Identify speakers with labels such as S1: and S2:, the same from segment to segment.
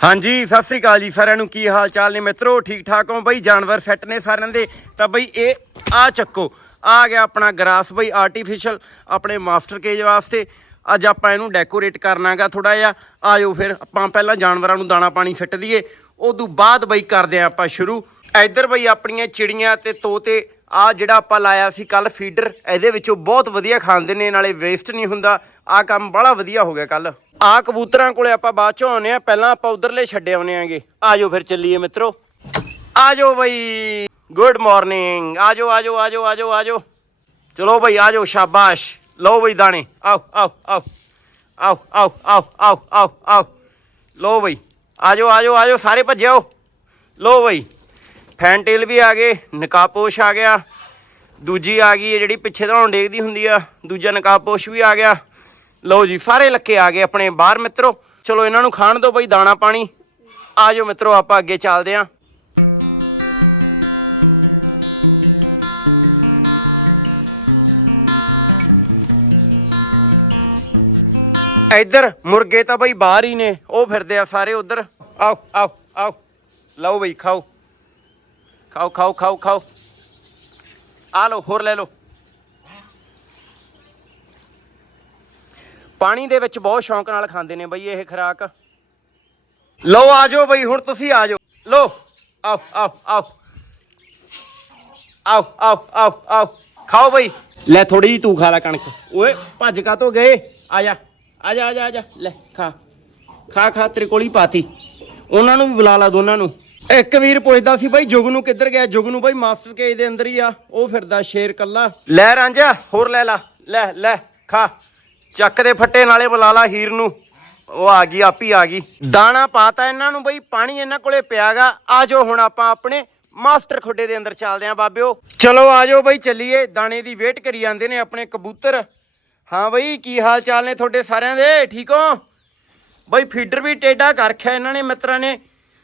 S1: ਹਾਂਜੀ, ਸਤਿ ਸ੍ਰੀ ਅਕਾਲ ਜੀ ਸਾਰਿਆਂ ਨੂੰ। ਕੀ ਹਾਲ ਚਾਲ ਨੇ ਮਿੱਤਰੋ? ਠੀਕ ਠਾਕ ਹੋ? ਬਈ ਜਾਨਵਰ ਸੈੱਟ ਨੇ ਸਾਰਿਆਂ ਦੇ। ਤਾਂ ਬਈ ਇਹ ਆ ਚੱਕੋ। ਆ ਗਿਆ ਆਪਣਾ ਗਰਾਸ ਬਈ ਆਰਟੀਫੀਸ਼ੀਅਲ ਆਪਣੇ ਮਾਸਟਰ ਕੇਜ ਵਾਸਤੇ। ਅੱਜ ਆਪਾਂ ਇਹਨੂੰ ਡੈਕੋਰੇਟ ਕਰਨਾਗਾ ਥੋੜਾ ਜਿਹਾ। ਆਜੋ ਫਿਰ ਆਪਾਂ ਪਹਿਲਾਂ ਜਾਨਵਰਾਂ ਨੂੰ ਦਾਣਾ ਪਾਣੀ ਸਿੱਟ ਦਈਏ ਉਦੋਂ ਬਾਅਦ ਬਈ ਕਰਦੇ ਆਂ ਆਪਾਂ ਸ਼ੁਰੂ। ਇੱਧਰ ਬਈ ਆਪਣੀਆਂ ਚਿੜੀਆਂ ਤੇ ਤੋਤੇ ਆ ਜਿਹੜਾ ਆਪਾਂ ਲਾਇਆ ਸੀ ਕੱਲ ਫੀਡਰ, ਇਹਦੇ ਵਿੱਚੋਂ ਬਹੁਤ ਵਧੀਆ ਖਾਂਦੇ ਨੇ, ਨਾਲੇ ਵੇਸਟ ਨਹੀਂ ਹੁੰਦਾ। ਆ ਕੰਮ ਬੜਾ ਵਧੀਆ ਹੋ ਗਿਆ ਕੱਲ ਆ ਕਬੂਤਰਾਂ ਕੋਲੇ ਆਪਾਂ ਬਾਅਦ ਚੋਂ ਆਉਨੇ ਆ ਪਹਿਲਾਂ ਆਪਾਂ ਉਧਰਲੇ ਛੱਡੇ ਆਉਨੇ ਆਂਗੇ ਆਜੋ ਫਿਰ ਚੱਲੀਏ ਮਿੱਤਰੋ। ਆਜੋ ਬਈ। ਗੁੱਡ ਮਾਰਨਿੰਗ ਆਜੋ ਆਜੋ ਆਜੋ ਆਜੋ ਆਜੋ। ਚਲੋ ਬਈ, ਆਜੋ, ਸ਼ਾਬਾਸ਼। ਲਓ ਬਈ ਦਾਣੇ। ਆਓ ਆਓ ਆਓ। ਆਓ ਆਓ ਆਓ ਆਓ ਆਓ ਆਓ। ਲਓ ਬਈ। ਆਜੋ ਆਜੋ ਆਜੋ। ਸਾਰੇ ਭੱਜਿਓ ਲਓ ਬਈ। ਫੈਂਟੇਲ ਵੀ ਆ ਗਏ, ਨਕਾਬਪੋਸ਼ ਆ ਗਿਆ। ਦੂਜੀ ਆ ਗਈ ਹੈ ਜਿਹੜੀ ਪਿੱਛੇ ਤੋਂ ਡੇਗਦੀ ਹੁੰਦੀ ਆ, ਦੂਜਾ ਨਕਾਪੋਸ਼ ਵੀ ਆ ਗਿਆ। ਲਓ ਜੀ, ਸਾਰੇ ਲੱਕੇ ਆ ਗਏ ਆਪਣੇ ਬਾਹਰ ਮਿੱਤਰੋ। ਚਲੋ ਇਹਨਾਂ ਨੂੰ ਖਾਣ ਦਿਓ ਬਈ ਦਾਣਾ ਪਾਣੀ। ਆ ਜਾਓ ਮਿੱਤਰੋ, ਆਪਾਂ ਅੱਗੇ ਚੱਲਦੇ ਆਂ। ਇੱਧਰ ਮੁਰਗੇ ਤਾਂ ਬਈ ਬਾਹਰ ਹੀ ਨੇ, ਉਹ ਫਿਰਦੇ ਆ ਸਾਰੇ ਉਧਰ। ਆਓ ਆਓ ਆਓ। ਲਓ ਬਈ, ਖਾਓ। ਖਾਓ ਖਾਓ ਖਾਓ ਖਾਓ ਆ ਲਓ ਹੋਰ ਲੈ ਲਓ ਪਾਣੀ ਦੇ ਵਿੱਚ ਬਹੁਤ ਸ਼ੌਂਕ ਨਾਲ ਖਾਂਦੇ ਨੇ ਬਈ ਇਹ ਖਰਾਕ। ਲਓ ਆਜੋ ਬਈ, ਹੁਣ ਤੁਸੀਂ ਆਜੋ ਲਓ, ਆਓ ਆਓ ਆਓ। ਆਓ ਆਓ ਆਓ ਆਓ। ਖਾਓ ਬਈ। ਲੈ ਥੋੜੀ ਜੀ ਤੂੰ ਖਾ ਲੈ ਕਣਕ। ਓਏ, ਭੱਜ ਕਾ ਤੋਂ ਗਏ? ਆ ਜਾ ਆ ਜਾ ਆ ਜਾ। ਲੈ, ਖਾ। ਖਾ ਖਾ, ਤੇਰੇ ਕੋਲ ਹੀ ਪਾਤੀ। ਉਹਨਾਂ ਨੂੰ ਵੀ ਬੁਲਾ ਲਾ ਦੋਨਾਂ ਨੂੰ। ਇੱਕ ਵੀਰ ਪੁੱਛਦਾ ਸੀ ਬਾਈ, ਜੁਗ ਨੂੰ ਕਿੱਧਰ ਗਿਆ? ਜੁਗ ਨੂੰ ਬਾਈ ਮਾਸਟਰ ਕੇਜ ਦੇ ਅੰਦਰ ਹੀ ਆ, ਉਹ ਫਿਰਦਾ ਸ਼ੇਰ ਕੱਲਾ। ਲੈ ਰਾਂਝਾ ਹੋਰ ਲੈ ਲਾ, ਲੈ ਲੈ, ਖਾ। ਚੱਕ ਦੇ ਫੱਟੇ, ਨਾਲੇ ਬੁਲਾ ਲਾ ਹੀਰ ਨੂੰ। ਉਹ ਆ ਗਈ, ਆਪੀ ਆ ਗਈ। ਦਾਣਾ ਪਾਤਾ ਇਹਨਾਂ ਨੂੰ ਬਈ, ਪਾਣੀ ਇਹਨਾਂ ਕੋਲੇ ਪਿਆਗਾ। ਆਜੋ ਹੁਣ ਆਪਾਂ ਆਪਣੇ ਮਾਸਟਰ ਖੁੱਡੇ ਦੇ ਅੰਦਰ ਚੱਲਦੇ ਆਂ, ਬਾਬਿਓ। ਚਲੋ ਆਜੋ ਬਈ, ਚੱਲੀਏ। ਦਾਣੇ ਦੀ ਵੇਟ ਕਰੀ ਜਾਂਦੇ ਨੇ ਆਪਣੇ ਕਬੂਤਰ। ਹਾਂ ਬਈ, ਕੀ ਹਾਲ ਚਾਲ ਨੇ ਤੁਹਾਡੇ ਸਾਰਿਆਂ ਦੇ? ਠੀਕ ਹੋ? ਬਈ, ਫੀਡਰ ਵੀ ਟੇਡਾ ਕਰ ਰੱਖਿਆ ਇਹਨਾਂ ਨੇ ਮਿੱਤਰਾਂ ਨੇ।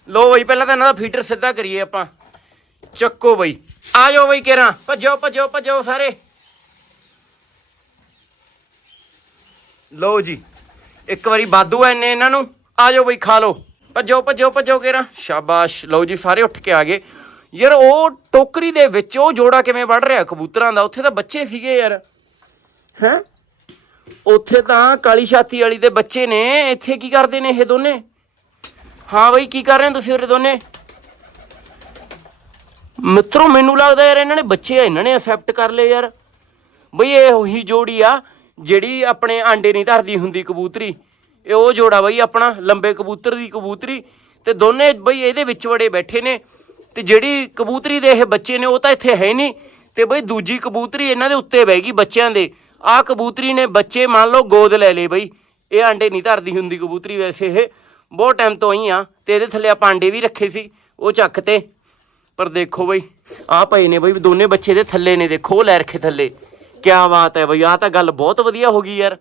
S1: ਲੋ ਬਈ ਪਹਿਲਾਂ ਤਾਂ ਇਹਨਾਂ ਦਾ ਫੀਡਰ ਸਿੱਧਾ ਕਰੀਏ ਆਪਾਂ। ਚੱਕੋ ਬਈ। ਆ ਜਾਓ ਬਈ ਕੇਰਾਂ। ਭੱਜੋ ਭੱਜੋ ਭੱਜੋ ਸਾਰੇ। ਲੋ ਜੀ ਇੱਕ ਵਾਰੀ ਬਾਦੂ ਐ ਨੇ ਇਹਨਾਂ ਨੂੰ। ਆ ਜਾਓ ਬਈ ਖਾ ਲਓ। ਭੱਜੋ ਭੱਜੋ ਭੱਜੋ ਕੇਰਾਂ। ਸ਼ਾਬਾਸ਼। ਲਓ ਜੀ ਸਾਰੇ ਉੱਠ ਕੇ ਆ ਗਏ। ਯਾਰ ਉਹ ਟੋਕਰੀ ਦੇ ਵਿੱਚ ਉਹ ਜੋੜਾ ਕਿਵੇਂ ਵੜ ਰਿਹਾ ਕਬੂਤਰਾਂ ਦਾ? ਉੱਥੇ ਤਾਂ ਬੱਚੇ ਸੀਗੇ ਯਾਰ। ਹੈਂ? ਉੱਥੇ ਤਾਂ ਕਾਲੀ ਛਾਤੀ ਵਾਲੀ ਦੇ ਬੱਚੇ ਨੇ। ਇੱਥੇ ਕੀ ਕਰਦੇ ਨੇ ਇਹ ਦੋਨੇ? ਹਾਂ ਬਈ, ਕੀ ਕਰ ਰਹੇ ਹੋ ਤੁਸੀਂ ਉਰੇ ਦੋਨੇ? ਮਿੱਤਰੋ, ਮੈਨੂੰ ਲੱਗਦਾ ਯਾਰ ਇਹਨਾਂ ਨੇ ਬੱਚੇ ਆ, ਇਹਨਾਂ ਨੇ ਅਸੈਪਟ ਕਰ ਲਏ ਯਾਰ। ਬਈ, ਇਹ ਉਹੀ ਜੋੜੀ ਆ, ਜਿਹੜੀ ਆਪਣੇ ਆਂਡੇ ਨਹੀਂ ਧਰਦੀ ਹੁੰਦੀ ਕਬੂਤਰੀ। ਇਹ ਉਹ ਜੋੜਾ ਬਈ ਆਪਣਾ, ਲੰਬੇ ਕਬੂਤਰ ਦੀ ਕਬੂਤਰੀ। ਤੇ ਦੋਨੇ ਬਈ ਇਹਦੇ ਵਿੱਚ ਵੜੇ ਬੈਠੇ ਨੇ। ਤੇ ਜਿਹੜੀ ਕਬੂਤਰੀ ਦੇ ਇਹ ਬੱਚੇ ਨੇ, ਉਹ ਤਾਂ ਇੱਥੇ ਹੈ ਨਹੀਂ। ਤੇ ਬਈ ਦੂਜੀ ਕਬੂਤਰੀ ਇਹਨਾਂ ਦੇ ਉੱਤੇ ਬਹਿ ਗਈ ਬੱਚਿਆਂ ਦੇ। ਆਹ ਕਬੂਤਰੀ ਨੇ ਬੱਚੇ ਮੰਨ ਲਓ ਗੋਦ ਲੈ ਲਏ ਬਈ। ਇਹ ਆਂਡੇ ਨਹੀਂ ਧਰਦੀ ਹੁੰਦੀ ਕਬੂਤਰੀ ਵੈਸੇ ਇਹ। ਬਹੁਤ ਟਾਈਮ ਤੋਂ ਹੀ ਆ ਤੇ ਇਹਦੇ ਥੱਲੇ ਆਪਾਂ ਆਂਡੇ ਵੀ ਰੱਖੇ ਸੀ, ਉਹ ਚੱਕ ਤੇ। ਪਰ ਦੇਖੋ ਬਈ, ਆਹ ਪਏ ਨੇ ਬਈ, ਦੋਨੇ ਬੱਚੇ ਦੇ ਥੱਲੇ ਨੇ, ਦੇਖੋ ਲੈ ਰੱਖੇ ਥੱਲੇ। ਕਿਆ ਬਾਤ ਹੈ ਬਈ, ਆਹ ਤਾਂ ਗੱਲ ਬਹੁਤ ਵਧੀਆ ਹੋ ਗਈ ਯਾਰ।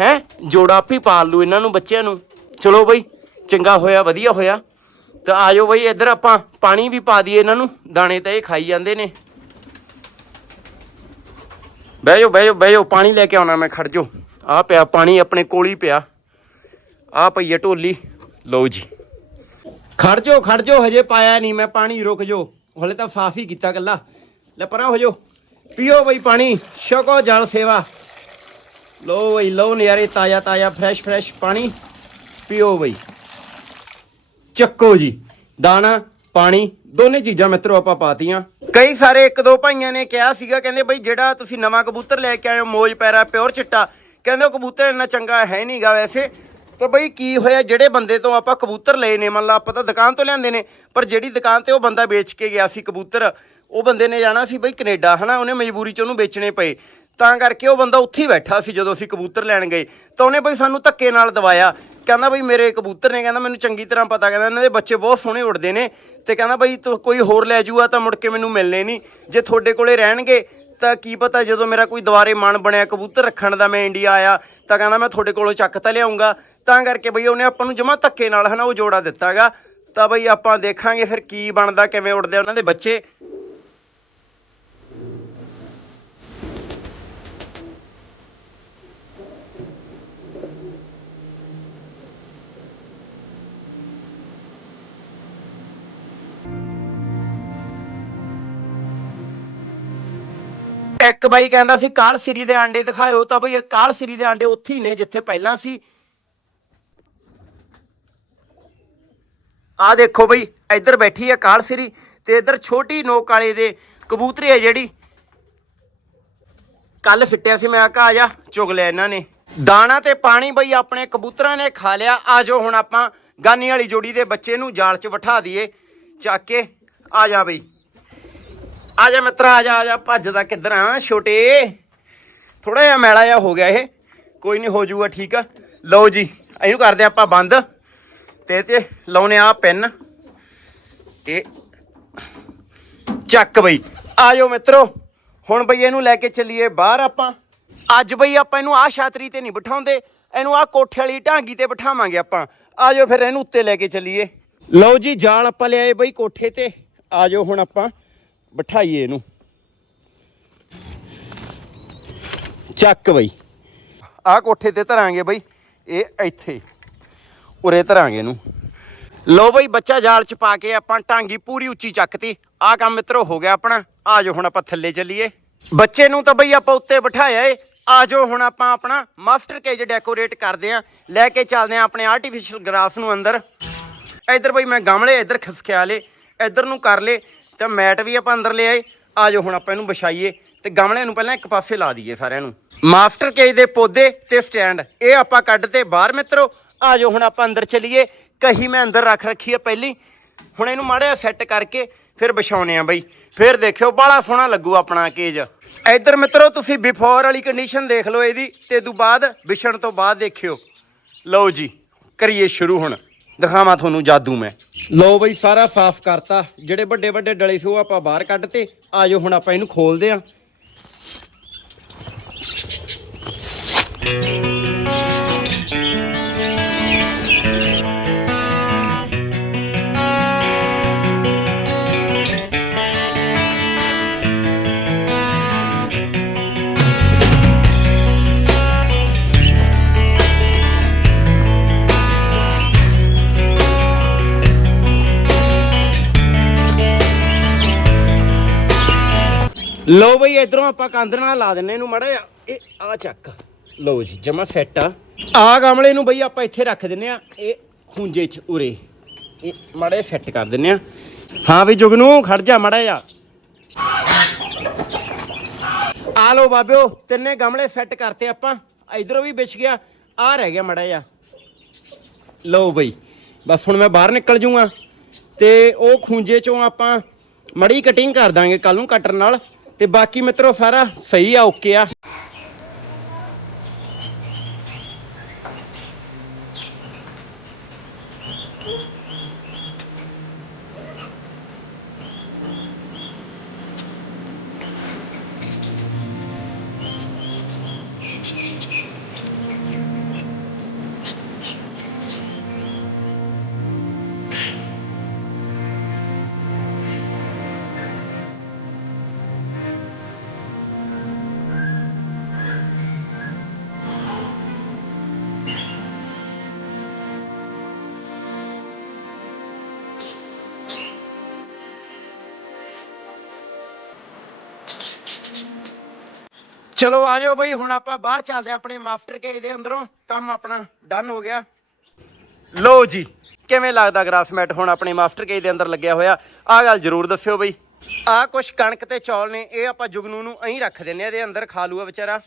S1: ਹੈ? ਜੋੜਾ ਆਪੇ ਪਾਲ ਲੂ ਇਹਨਾਂ ਨੂੰ, ਬੱਚਿਆਂ ਨੂੰ। ਚਲੋ ਬਈ, ਚੰਗਾ ਹੋਇਆ, ਵਧੀਆ ਹੋਇਆ। ਤਾਂ ਆਜੋ ਬਈ, ਇੱਧਰ ਆਪਾਂ ਪਾਣੀ ਵੀ ਪਾ ਦਈਏ ਇਹਨਾਂ ਨੂੰ, ਦਾਣੇ ਤਾਂ ਇਹ ਖਾਈ ਜਾਂਦੇ ਨੇ। ਬਹਿ ਜਾਓ ਬਹਿ ਜਾਓ ਬਹਿ ਜਾਓ, ਪਾਣੀ ਲੈ ਕੇ ਆਉਣਾ ਮੈਂ, ਖੜ ਜਾਓ। ਆਹ ਪਿਆ, ਪਾਣੀ ਆਪਣੇ ਕੋਲ ਹੀ ਪਿਆ। ਆਹ ਪਈ ਹੈ ਢੋਲੀ। ਲਓ ਜੀ। ਖੜ ਜਾਓ ਖੜ ਜਾਓ, ਹਜੇ ਪਾਇਆ ਨਹੀਂ, ਮੈਂ ਪਾਣੀ ਰੁਕ ਜਾਓ। ਹਲੇ ਤਾਂ ਸਾਫ਼ ਹੀ ਕੀਤਾ ਕੱਲਾ ਲੈ ਪਰਾਂ ਹੋ ਜਾਓ। ਪੀਓ ਬਈ ਪਾਣੀ, ਛਕੋ ਜਲ ਸੇਵਾ। ਲਓ ਬਈ, ਲਓ ਨਜ਼ਾਰੇ ਤਾਜ਼ਾ ਤਾਜ਼ਾ ਫਰੈਸ਼ ਫਰੈਸ਼ ਪਾਣੀ। ਪੀਓ ਬਈ। ਚੱਕੋ ਜੀ, ਦਾਣਾ, ਪਾਣੀ, ਦੋਨੇ ਚੀਜ਼ਾਂ ਮਿੱਤਰੋ ਆਪਾਂ ਪਾਤੀਆਂ। ਕਈ ਸਾਰੇ ਇੱਕ ਦੋ ਭਾਈਆਂ ਨੇ ਕਿਹਾ ਸੀਗਾ, ਕਹਿੰਦੇ ਬਈ ਜਿਹੜਾ ਤੁਸੀਂ ਨਵਾਂ ਕਬੂਤਰ ਲੈ ਕੇ ਆਏ ਹੋ, ਮੋਜ ਪੈਰਾ, ਪਿਓਰ ਚਿੱਟਾ। ਕਹਿੰਦੇ ਉਹ ਕਬੂਤਰ ਇੰਨਾ ਚੰਗਾ ਹੈ ਨਹੀਂਗਾ ਵੈਸੇ। ਪਰ ਬਈ ਕੀ ਹੋਇਆ? ਜਿਹੜੇ ਬੰਦੇ ਤੋਂ ਆਪਾਂ ਕਬੂਤਰ ਲਏ ਨੇ, ਮੰਨ ਲਾ ਆਪਾਂ ਤਾਂ ਦੁਕਾਨ ਤੋਂ ਲਿਆਂਦੇ ਨੇ, ਪਰ ਜਿਹੜੀ ਦੁਕਾਨ ਤੇ ਉਹ ਬੰਦਾ ਵੇਚ ਕੇ ਗਿਆ ਸੀ ਕਬੂਤਰ, ਉਹ ਬੰਦੇ ਨੇ ਜਾਣਾ ਸੀ ਬਈ ਕੈਨੇਡਾ, ਹਨਾ? ਉਹਨੇ ਮਜਬੂਰੀ ਚ ਉਹਨੂੰ ਵੇਚਣੇ ਪਏ। ਤਾਂ ਕਰਕੇ ਉਹ ਬੰਦਾ ਉੱਥੇ ਹੀ ਬੈਠਾ ਸੀ ਜਦੋਂ ਅਸੀਂ ਕਬੂਤਰ ਲੈਣ ਗਏ। ਤਾਂ ਉਹਨੇ ਬਈ ਸਾਨੂੰ ਧੱਕੇ ਨਾਲ ਦਵਾਇਆ। ਕਹਿੰਦਾ ਬਈ ਮੇਰੇ ਕਬੂਤਰ ਨੇ, ਕਹਿੰਦਾ ਮੈਨੂੰ ਚੰਗੀ ਤਰ੍ਹਾਂ ਪਤਾ, ਕਹਿੰਦਾ ਇਹਨਾਂ ਦੇ ਬੱਚੇ ਬਹੁਤ ਸੋਹਣੇ ਉੱਡਦੇ ਨੇ। ਤੇ ਕਹਿੰਦਾ ਬਈ ਤੂੰ ਕੋਈ ਹੋਰ ਲੈ ਜੂਆ ਤਾਂ ਮੁੜ ਕੇ ਮੈਨੂੰ ਮਿਲਨੇ ਨਹੀਂ। ਜੇ ਤੁਹਾਡੇ ਕੋਲੇ ਰਹਿਣਗੇ ਤਾਂ ਕੀ ਪਤਾ ਜਦੋਂ ਮੇਰਾ ਕੋਈ ਦੁਬਾਰੇ ਮਨ ਬਣਿਆ ਕਬੂਤਰ ਰੱਖਣ ਦਾ ਮੈਂ ਇੰਡੀਆ ਆਇਆ, ਤਾਂ ਕਹਿੰਦਾ ਮੈਂ ਤੁਹਾਡੇ ਕੋਲੋਂ ਚੱਕ ਤਾਂ ਲਿਆਉਂਗਾ। ਤਾਂ ਕਰਕੇ ਬਈ ਉਹਨੇ ਆਪਾਂ ਨੂੰ ਜਮਾ ਧੱਕੇ ਨਾਲ ਹਨਾ ਉਹ ਜੋੜਾ ਦਿੱਤਾਗਾ। ਤਾਂ ਬਈ ਆਪਾਂ ਦੇਖਾਂਗੇ ਫਿਰ ਕੀ ਬਣਦਾ, ਕਿਵੇਂ ਉੱਡਦੇ ਉਹਨਾਂ ਦੇ ਬੱਚੇ। ਇੱਕ ਬਾਈ ਕਹਿੰਦਾ ਸੀ, ਕਾਲ ਸ੍ਰੀ ਦੇ ਆਂਡੇ ਦਿਖਾਇਓ। ਤਾਂ ਬਈ ਕਾਲ ਸ੍ਰੀ ਦੇ ਆਂਡੇ ਉੱਥੇ ਹੀ ਨੇ, ਜਿੱਥੇ ਪਹਿਲਾਂ ਸੀ। ਆ ਦੇਖੋ ਬਈ, ਇੱਧਰ ਬੈਠੀ ਹੈ ਕਾਲ ਸ੍ਰੀ ਤੇ ਇੱਧਰ ਛੋਟੀ ਨੋਕ ਵਾਲੇ ਦੇ ਕਬੂਤਰੀ ਹੈ ਜਿਹੜੀ। ਕੱਲ ਫਿੱਟਿਆ ਸੀ, ਮੈਂ ਕਿਹਾ ਆ ਜਾ, ਚੁਗ ਲਿਆ ਇਹਨਾਂ ਨੇ। ਦਾਣਾ ਤੇ ਪਾਣੀ ਬਈ ਆਪਣੇ ਕਬੂਤਰਾਂ ਨੇ ਖਾ ਲਿਆ। ਆਜੋ ਹੁਣ ਆਪਾਂ ਗਾਨੀ ਵਾਲੀ ਜੋੜੀ ਦੇ ਬੱਚੇ ਨੂੰ ਜਾਲ 'ਚ ਬਿਠਾ ਦਈਏ। ਚੱਕ ਕੇ ਆ ਜਾ ਬਈ। ਆ ਜਾ ਮਿੱਤਰਾ, ਆ ਜਾ ਆ ਜਾ ਭੱਜਦਾ ਕਿੱਧਰ ਆ, ਛੋਟੇ? ਥੋੜਾ ਜਿਹਾ ਮੈਲਾ ਜਿਹਾ ਹੋ ਗਿਆ ਇਹ। ਕੋਈ ਨਹੀਂ, ਹੋ ਜਾਊਗਾ, ਠੀਕ ਆ। ਲਓ ਜੀ, ਇਹਨੂੰ ਕਰਦੇ ਆਪਾਂ ਬੰਦ। ਤੇ ਤੇ ਲਾਉਨੇ ਆ ਪੈਨ। ਤੇ ਚੱਕ ਬਈ। ਆ ਜਾਓ ਮਿੱਤਰੋ, ਹੁਣ ਬਈ ਇਹਨੂੰ ਲੈ ਕੇ ਚੱਲੀਏ ਬਾਹਰ ਆਪਾਂ। ਅੱਜ ਬਈ ਆਪਾਂ ਇਹਨੂੰ ਆਹ ਛਾਤਰੀ ਤੇ ਨਹੀਂ ਬਿਠਾਉਂਦੇ। ਇਹਨੂੰ ਆਹ ਕੋਠੇ ਵਾਲੀ ਢਾਂਗੀ ਤੇ ਬਿਠਾਵਾਂਗੇ ਆਪਾਂ। ਆ ਜਾਓ ਫਿਰ ਇਹਨੂੰ ਉੱਤੇ ਲੈ ਕੇ ਚੱਲੀਏ। ਲਓ ਜੀ, ਜਾਲ ਆਪਾਂ ਲਿਆਏ ਬਈ ਕੋਠੇ ਤੇ। ਆ ਜਾਓ ਹੁਣ ਆਪਾਂ। ਬਿਠਾਈਏ ਇਹਨੂੰ। ਚੱਕ ਬਈ। ਆਹ ਕੋਠੇ ਤੇ ਧਰਾਂਗੇ ਬਈ, ਇਹ ਇੱਥੇ। ਉਰੇ ਧਰਾਂਗੇ ਇਹਨੂੰ। ਲੋ ਬਈ, ਬੱਚਾ ਜਾਲ ਚ ਪਾ ਕੇ ਆਪਾਂ ਟਾਂਗੀ ਪੂਰੀ ਉੱਚੀ ਚੱਕਤੀ। ਆਹ ਕੰਮ ਮਿੱਤਰੋ ਹੋ ਗਿਆ ਆਪਣਾ। ਆ ਜਾਓ ਹੁਣ ਆਪਾਂ ਥੱਲੇ ਚੱਲੀਏ। ਬੱਚੇ ਨੂੰ ਤਾਂ ਬਈ ਆਪਾਂ ਉੱਤੇ ਬਿਠਾਇਆ ਏ। ਆ ਜਾਓ ਹੁਣ ਆਪਾਂ ਆਪਣਾ ਮਾਸਟਰ ਕੇਜ ਡੈਕੋਰੇਟ ਕਰਦੇ ਆਂ। ਲੈ ਕੇ ਚੱਲਦੇ ਆਂ ਆਪਣੇ ਆਰਟੀਫੀਸ਼ੀਅਲ ਗ੍ਰਾਸ ਨੂੰ ਅੰਦਰ। ਇੱਧਰ ਬਈ ਮੈਂ ਗਮਲੇ ਇੱਧਰ ਖਸਕਿਆ ਲੇ। ਇੱਧਰ ਨੂੰ ਕਰ ਲੇ। ਤਾਂ ਮੈਟ ਵੀ ਆਪਾਂ ਅੰਦਰ ਲੈ ਆਏ ਆ ਜਾਓ ਹੁਣ ਆਪਾਂ ਇਹਨੂੰ ਵਿਛਾਈਏ ਤੇ ਗਮਲਿਆਂ ਨੂੰ ਪਹਿਲਾਂ ਇੱਕ ਪਾਸੇ ਲਾ ਦਈਏ ਸਾਰਿਆਂ ਨੂੰ। ਮਾਸਟਰ ਕੇਜ ਦੇ ਪੌਦੇ ਤੇ ਸਟੈਂਡ, ਇਹ ਆਪਾਂ ਕੱਢ ਤੇ ਬਾਹਰ ਮਿੱਤਰੋ। ਆ ਜਾਓ ਹੁਣ ਆਪਾਂ ਅੰਦਰ ਚਲੀਏ। ਕਹੀ ਮੈਂ ਅੰਦਰ ਰੱਖ ਰੱਖੀ ਆ ਪਹਿਲੀ। ਹੁਣ ਇਹਨੂੰ ਮਾੜਾ ਸੈੱਟ ਕਰਕੇ ਫਿਰ ਵਿਛਾਉਣੇ ਆ ਬਈ। ਫਿਰ ਦੇਖਿਓ ਬਾਲਾ ਸੋਹਣਾ ਲੱਗੂ ਆਪਣਾ ਕੇਜ। ਇੱਧਰ ਮਿੱਤਰੋ, ਤੁਸੀਂ ਬਿਫੋਰ ਵਾਲੀ ਕੰਡੀਸ਼ਨ ਦੇਖ ਲਓ ਇਹਦੀ। ਤੇ ਤੋਂ ਬਾਅਦ ਵਿਛਣ ਤੋਂ ਬਾਅਦ ਦੇਖਿਓ। ਲਓ ਜੀ, ਕਰੀਏ ਸ਼ੁਰੂ ਹੁਣ। ਦਿਖਾਵਾਂ ਤੁਹਾਨੂੰ ਜਾਦੂ ਮੈਂ। ਲਓ ਬਈ, ਸਾਰਾ ਸਾਫ਼ ਕਰਤਾ। ਜਿਹੜੇ ਵੱਡੇ ਵੱਡੇ ਡਲੇ ਸੀ ਉਹ ਆਪਾਂ ਬਾਹਰ ਕੱਢਤੇ ਆ ਜਾਓ ਹੁਣ ਆਪਾਂ ਇਹਨੂੰ ਖੋਲਦੇ ਆਂ। ਲਓ ਬਈ, ਇਧਰੋਂ ਆਪਾਂ ਕੰਧ ਨਾਲ ਲਾ ਦਿੰਨੇ ਇਹਨੂੰ ਮੜਾ ਇਹ ਆ ਚੱਕ। ਲਓ ਜੀ, ਜਮਾ ਸੈੱਟ ਆ। ਆ ਗਮਲੇ ਨੂੰ ਬਈ ਆਪਾਂ ਇੱਥੇ ਰੱਖ ਦਿੰਨੇ ਆ, ਇਹ ਖੂੰਜੇ 'ਚ ਉਰੇ। ਇਹ ਮੜੇ ਸੈੱਟ ਕਰ ਦਿੰਨੇ ਆ। ਹਾਂ ਵੀ ਜੁਗਨੂ, ਖੜ ਜਾ ਮੜਾ ਜਾ ਆ ਲਓ ਬਾਬਿਓ, ਤਿੰਨੇ ਗਮਲੇ ਸੈੱਟ ਕਰਤੇ ਆਪਾਂ। ਇਧਰੋਂ ਵੀ ਵਿਛ ਗਿਆ ਆ ਰਹਿ ਗਿਆ ਮੜਾ ਜਾ ਲਓ ਬਈ, ਬਸ ਹੁਣ ਮੈਂ ਬਾਹਰ ਨਿਕਲ ਜੂਗਾ। ਤੇ ਉਹ ਖੂੰਜੇ ਚੋਂ ਆਪਾਂ ਮੜੀ ਕਟਿੰਗ ਕਰ ਦਾਂਗੇ ਕੱਲ ਨੂੰ ਕਟਰ ਨਾਲ। ਤੇ ਬਾਕੀ ਮਿੱਤਰੋ ਸਾਰਾ ਸਹੀ ਆ ਓਕੇ ਆ। ਚਲੋ ਆ ਜਾਓ ਬਈ, ਹੁਣ ਆਪਾਂ ਬਾਹਰ ਚੱਲਦੇ ਹਾਂ ਆਪਣੇ ਮਾਸਟਰ ਕੇ ਦੇ ਅੰਦਰੋਂ। ਕੰਮ ਆਪਣਾ ਡਨ ਹੋ ਗਿਆ। ਲੋ ਜੀ, ਕਿਵੇਂ ਲੱਗਦਾ ਗ੍ਰਾਸਮੈਟ ਹੁਣ ਆਪਣੇ ਮਾਸਟਰ ਕੇ ਦੇ ਅੰਦਰ ਲੱਗਿਆ ਹੋਇਆ? ਆਹ ਗੱਲ ਜ਼ਰੂਰ ਦੱਸਿਓ ਬਈ। ਆਹ ਕੁਛ ਕਣਕ ਤੇ ਚੌਲ ਨੇ, ਇਹ ਆਪਾਂ ਜੁਗਨੂ ਨੂੰ ਅਹੀਂ ਰੱਖ ਦਿੰਨੇ ਆ ਇਹਦੇ ਅੰਦਰ ਖਾ ਲੂਆ ਵਿਚਾਰਾ।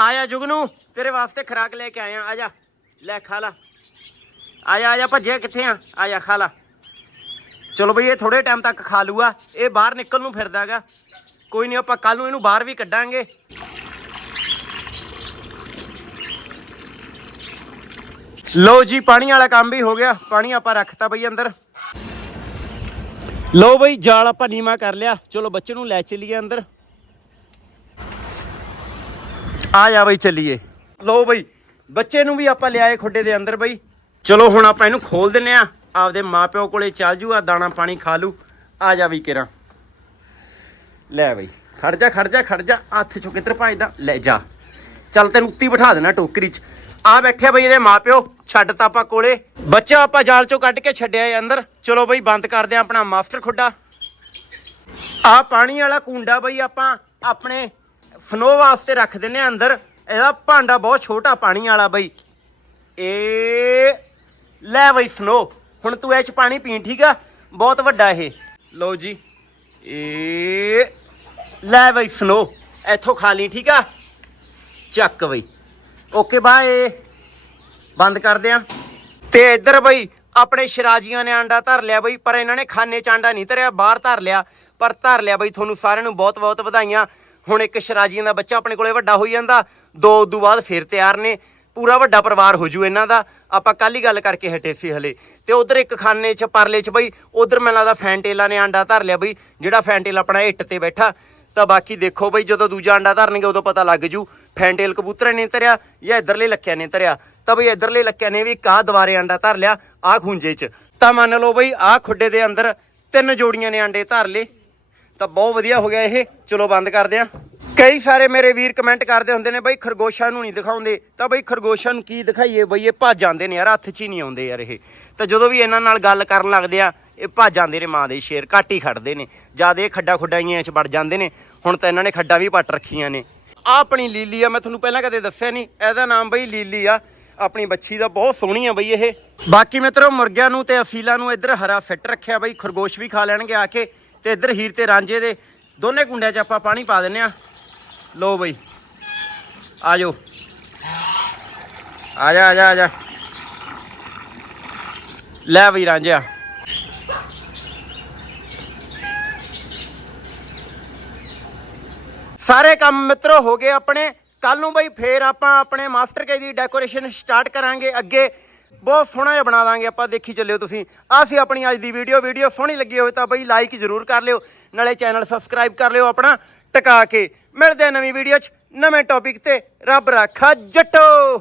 S1: ਆਇਆ ਜੁਗਨੂ, ਤੇਰੇ ਵਾਸਤੇ ਖਰਾਕ ਲੈ ਕੇ ਆਇਆ ਆ ਜਾ ਲੈ ਖਾ ਲਾ। ਆਇਆ ਆਇਆ ਭੱਜਿਆ ਕਿੱਥੇ ਆ? ਆਇਆ ਖਾ ਲਾ। ਚਲੋ ਬਈ, ਇਹ ਥੋੜੇ ਟਾਈਮ ਤੱਕ ਖਾ ਲੂਗਾ, ਇਹ ਬਾਹਰ ਨਿਕਲ ਨੂੰ ਫਿਰਦਾਗਾ ਕੋਈ ਨਹੀਂ ਆਪਾਂ ਕੱਲ ਨੂੰ ਇਹਨੂੰ ਬਾਹਰ ਵੀ ਕੱਢਾਂਗੇ। ਲਓ ਜੀ, ਪਾਣੀ ਵਾਲਾ ਕੰਮ ਵੀ ਹੋ ਗਿਆ। ਪਾਣੀ ਆਪਾਂ ਰੱਖਤਾ ਬਈ ਅੰਦਰ। ਲਓ ਬਈ, ਜਾਲ ਆਪਾਂ ਨੀਵਾ ਕਰ ਲਿਆ। ਚਲੋ, ਬੱਚੇ ਨੂੰ ਲੈ ਚੱਲੀਏ ਅੰਦਰ। ਆ ਜਾ ਬਈ, ਚੱਲੀਏ। ਲੋ ਬਈ, ਬੱਚੇ ਨੂੰ ਵੀ ਆਪਾਂ ਲਿਆਏ ਖੁੱਡੇ ਦੇ ਅੰਦਰ ਬਈ। ਚਲੋ, ਹੁਣ ਆਪਾਂ ਇਹਨੂੰ ਖੋਲ ਦਿੰਨੇ ਆ। ਆਪਦੇ ਮਾਪਿਓ ਕੋਲੇ ਚੱਲ ਜੂ, ਆ ਦਾਣਾ ਪਾਣੀ ਖਾ ਲੂ। ਆ ਜਾ ਵੀ ਕਿਰਾਂ। ਲੈ ਬਈ, ਖੜ ਜਾ ਖੜ ਜਾ ਖੜ ਜਾ। ਹੱਥ ਚੋਂ ਕਿੱਧਰ ਭੱਜਦਾ? ਲੈ ਜਾ। ਚੱਲ ਤੈਨੂੰ ਉੱਤੀ ਬਿਠਾ ਦੇਣਾ ਟੋਕਰੀ 'ਚ। ਆ ਬੈਠੇ ਬਈ ਇਹਦੇ ਮਾਪਿਓ। ਛੱਡ ਤਾ ਆਪਾਂ ਕੋਲੇ। ਬੱਚਾ ਆਪਾਂ ਜਾਲ ਚੋਂ ਕੱਢ ਕੇ ਛੱਡਿਆ ਏ ਅੰਦਰ। ਚਲੋ ਬਈ, ਬੰਦ ਕਰਦੇ ਆ ਆਪਣਾ ਮਾਸਟਰ ਖੁੱਡਾ। ਆ ਪਾਣੀ ਵਾਲਾ ਕੁੰਡਾ ਬਈ ਆਪਾਂ ਆਪਣੇ ਸਨੋ ਵਾਸਤੇ ਰੱਖ ਦਿੰਨੇ ਆ ਅੰਦਰ। ਇਹਦਾ ਭਾਂਡਾ ਬਹੁਤ ਛੋਟਾ ਪਾਣੀ ਵਾਲਾ ਬਈ। ਏ, ਲੈ ਬਈ ਸਨੋ ਹੁਣ ਤੂੰ ਇਹ ਚ ਪਾਣੀ ਪੀ, ਠੀਕ ਆ? ਬਹੁਤ ਵੱਡਾ ਇਹ। ਲਓ ਜੀ। ਏ, ਲੈ ਬਈ ਸਨੋ ਇੱਥੋਂ ਖਾ ਲਈ, ਠੀਕ ਆ? ਚੱਕ ਬਈ। Okay, bye. ਬੰਦ ਕਰਦੇ ਆ ਤੇ ਇੱਧਰ ਬਈ, ਆਪਣੇ ਸ਼ਰਾਜੀਆਂ ਨੇ ਆਂਡਾ ਧਰ ਲਿਆ ਬਈ, ਪਰ ਇਹਨਾਂ ਨੇ ਖਾਨੇ ਚ ਆਂਡਾ ਨਹੀਂ ਧਰਿਆ, ਬਾਹਰ ਧਰ ਲਿਆ। ਪਰ ਧਰ ਲਿਆ ਬਈ, ਤੁਹਾਨੂੰ ਸਾਰਿਆਂ ਨੂੰ ਬਹੁਤ ਬਹੁਤ ਵਧਾਈਆਂ। ਹੁਣ ਇੱਕ ਸ਼ਰਾਜੀਆਂ ਦਾ ਬੱਚਾ ਆਪਣੇ ਕੋਲੇ ਵੱਡਾ ਹੋਈ ਜਾਂਦਾ। ਦੋ ਉਦੋਂ ਬਾਅਦ ਫਿਰ ਤਿਆਰ ਨੇ। ਪੂਰਾ ਵੱਡਾ ਪਰਿਵਾਰ ਹੋ ਜੂ ਇਹਨਾਂ ਦਾ। ਆਪਾਂ ਕੱਲ ਹੀ ਗੱਲ ਕਰਕੇ ਹਟੇ ਸੀ ਹਲੇ। ਤੇ ਉਧਰ ਇੱਕ ਖਾਨੇ ਚ, ਪਰਲੇ ਚ ਬਈ, ਉਧਰ ਮੈਨੂੰ ਲੱਗਦਾ ਫੈਂਟੇਲਾ ਨੇ ਆਂਡਾ ਧਰ ਲਿਆ ਬਈ, ਜਿਹੜਾ ਫੈਂਟੇਲ ਆਪਣਾ ਇੱਟ ਤੇ ਬੈਠਾ। ਤਾਂ ਬਾਕੀ ਦੇਖੋ ਬਈ, ਜਦੋਂ ਦੂਜਾ ਆਂਡਾ ਧਰਨਗੇ, ਉਦੋਂ ਪਤਾ ਲੱਗ ਜੂ। ਫੈਂਟੇਲ ਕਬੂਤਰ ਨੇ ਧਰਿਆ ਜਾਂ ਇਧਰਲੇ ਲੱਕਿਆਂ ਨੇ ਧਰਿਆ। ਤਾਂ ਬਈ ਇਧਰਲੇ ਲੱਕਿਆਂ ਨੇ ਵੀ ਕਾਹ ਦੁਬਾਰੇ ਅੰਡਾ ਧਰ ਲਿਆ, ਆਹ ਖੁੰਝੇ 'ਚ। ਤਾਂ ਮੰਨ ਲਓ ਬਈ ਆਹ ਖੁੱਡੇ ਦੇ ਅੰਦਰ ਤਿੰਨ ਜੋੜੀਆਂ ਨੇ ਅੰਡੇ ਧਰ ਲਏ। ਤਾਂ ਬਹੁਤ ਵਧੀਆ ਹੋ ਗਿਆ ਇਹ। ਚਲੋ ਬੰਦ ਕਰਦੇ ਆ ਕਈ ਸਾਰੇ ਮੇਰੇ ਵੀਰ ਕਮੈਂਟ ਕਰਦੇ ਹੁੰਦੇ ਨੇ ਬਈ ਖਰਗੋਸ਼ਾਂ ਨੂੰ ਨਹੀਂ ਦਿਖਾਉਂਦੇ। ਤਾਂ ਬਈ ਖਰਗੋਸ਼ਾਂ ਨੂੰ ਕੀ ਦਿਖਾਈਏ ਬਈ, ਇਹ ਭੱਜ ਜਾਂਦੇ ਨੇ ਯਾਰ, ਹੱਥ 'ਚ ਹੀ ਨਹੀਂ ਆਉਂਦੇ ਯਾਰ ਇਹ। ਤਾਂ ਜਦੋਂ ਵੀ ਇਹਨਾਂ ਨਾਲ ਗੱਲ ਕਰਨ ਲੱਗਦੇ ਆ, ਇਹ ਭੱਜ ਜਾਂਦੇ ਨੇ ਮਾਂ ਦੇ ਸ਼ੇਰ, ਘੱਟ ਹੀ ਖੜਦੇ ਨੇ। ਜਦ ਇਹ ਖੱਡਾ ਖੁੱਡਾਈਆਂ 'ਚ ਵੜ ਜਾਂਦੇ ਨੇ। ਹੁਣ ਤਾਂ ਇਹਨਾਂ ਨੇ ਖੱਡਾ ਵੀ ਪੱਟ ਰੱਖੀਆਂ ਨੇ। ਆ ਆਪਣੀ ਲੀਲੀ ਆ, ਮੈਂ ਤੁਹਾਨੂੰ ਪਹਿਲਾਂ ਕਦੇ ਦੱਸਿਆ ਨਹੀਂ। ਇਹਦਾ ਨਾਮ ਬਈ ਲੀਲੀ ਆ। ਆਪਣੀ ਬੱਚੀ ਦਾ ਬਹੁਤ ਸੋਹਣੀ ਆ ਬਈ ਇਹ। ਬਾਕੀ ਮਿੱਤਰੋ, ਮੁਰਗਿਆਂ ਨੂੰ ਤੇ ਅਫੀਲਾਂ ਨੂੰ ਇੱਧਰ ਹਰਾ ਫਿੱਟ ਰੱਖਿਆ ਬਈ, ਖਰਗੋਸ਼ ਵੀ ਖਾ ਲੈਣਗੇ ਆ ਕੇ ਤੇ ਇੱਧਰ ਹੀਰ ਤੇ ਰਾਂਝੇ ਦੇ ਦੋਨੇ ਕੁੰਡਿਆਂ 'ਚ ਆਪਾਂ ਪਾਣੀ ਪਾ ਦਿੰਨੇ ਆ। ਲੋ ਬਈ, ਆ ਜਾਓ। ਆ ਜਾ ਆ ਜਾ ਆ ਜਾ। ਲੈ ਬਈ ਰਾਂਝਿਆ। ਸਾਰੇ ਕੰਮ ਮਿੱਤਰੋ ਹੋ ਗਏ ਆਪਣੇ। ਕੱਲ ਨੂੰ ਬਈ ਫੇਰ ਆਪਾਂ ਆਪਣੇ ਮਾਸਟਰ ਕੇ ਦੀ ਡੈਕੋਰੇਸ਼ਨ ਸਟਾਰਟ ਕਰਾਂਗੇ ਅੱਗੇ। ਬਹੁਤ ਸੋਹਣਾ ਜਿਹਾ ਬਣਾ ਦਾਂਗੇ, ਆਪਾਂ ਦੇਖੀ ਚੱਲਿਓ ਤੁਸੀਂ। ਆਹ ਸੀ ਆਪਣੀ ਅੱਜ ਦੀ ਵੀਡੀਓ ਵੀਡੀਓ ਸੋਹਣੀ ਲੱਗੀ ਹੋਵੇ ਤਾਂ ਬਈ ਲਾਈਕ ਜ਼ਰੂਰ ਕਰ ਲਿਓ, ਨਾਲੇ ਚੈਨਲ ਸਬਸਕ੍ਰਾਈਬ ਕਰ ਲਿਓ ਆਪਣਾ, ਟਿਕਾ ਕੇ। ਮਿਲਦੇ ਆ ਨਵੀਂ ਵੀਡੀਓ 'ਚ, ਨਵੇਂ ਟੌਪਿਕ ਤੇ, ਰੱਬ ਰਾਖਾ ਜੱਟੋ!